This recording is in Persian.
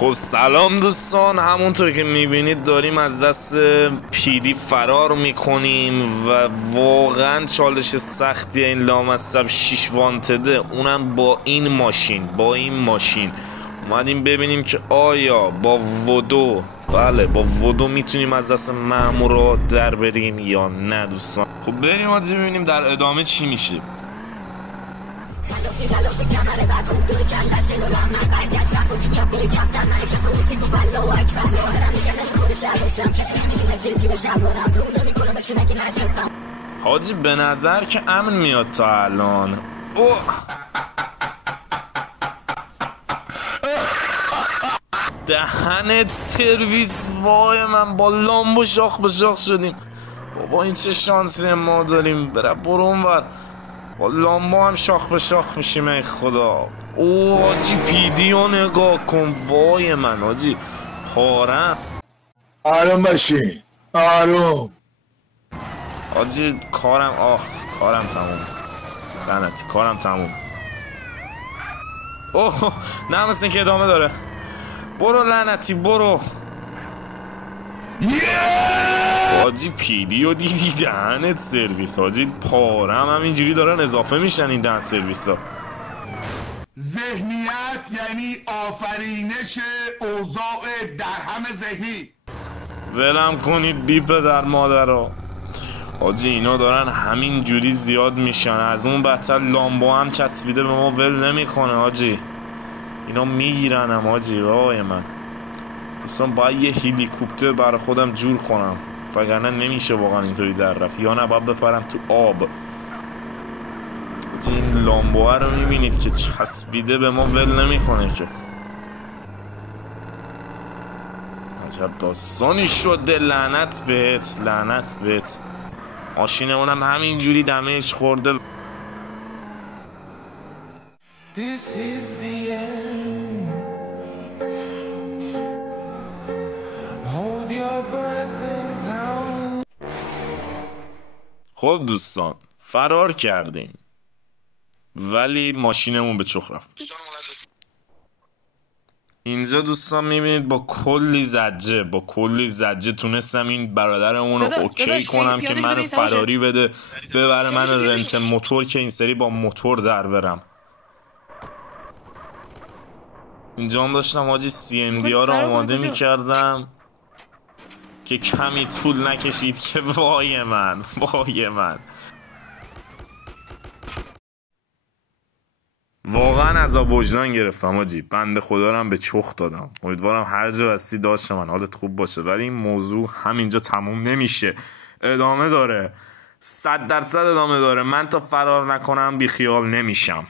خب سلام دوستان، همونطور که میبینید داریم از دست پیدی فرار میکنیم و واقعا چالش سختی این لامصب 6 وانتده، اونم با این ماشین اومدیم ببینیم که آیا با ودو میتونیم از دست مامورا در بریم یا نه دوستان. خب بریم آجی ببینیم در ادامه چی میشه. حاجی به نظر که امن میاد تا الان. دهنت سرویس، وای من با لامبو شاخ به شاخ شدیم. بابا این چه شانسی ما داریم، برو اونور. با لامبو هم شاخ به شاخ میشیم ای خدا. اوه حاجی پیدیو نگاه کن، وای من حاجی پارم. آروم باشی، آروم. حاجی کارم تموم. لعنتی کارم تموم. اوه نه مثل که ادامه داره. برو لعنتی برو. حاجی پیدیو دیدی دهنت سرویس، حاجی پارم همینجوری دارن اضافه میشن این دهن سرویس ها. ذهنیت یعنی آفرینش اوضاع درهم ذهنی. ولم کنید بی پدر مادرها. حاجی اینا دارن همینجوری زیاد میشن، از اون بدتر لامبو هم چسبیده به ما، ول نمیکنه حاجی. اینا میگیرنم حاجی، وای من اصلا باید یه هلیکوپتر برای خودم جور کنم وگرنه نمیشه واقعا اینطوری در رفت، یا نه باید بپرم تو آب. این لامبوه رو میبینید که چسبیده به ما، ول نمیکنه که. عجب داستانی شده، لعنت بهت. ماشین اونم همینجوری دمیج خورده. خب دوستان فرار کردیم ولی ماشینمون به چخ رفت. اینجا دوستان میبینید با کلی زجه تونستم این برادرمون رو اوکی کنم که منو فراری بده، ببره من رنت موتور که این سری با موتور در برم. اینجا هم داشتم حاجی CMD ها رو آماده میکردم که کمی طول نکشید که وای من واقعا عذاب وجدان گرفتم حاجی. بنده خدا رو هم به چخ دادم. امیدوارم هر جا هستی داشت من حالت خوب باشه، ولی این موضوع همینجا تموم نمیشه، ادامه داره، 100% ادامه داره. من تا فرار نکنم بیخیال نمیشم.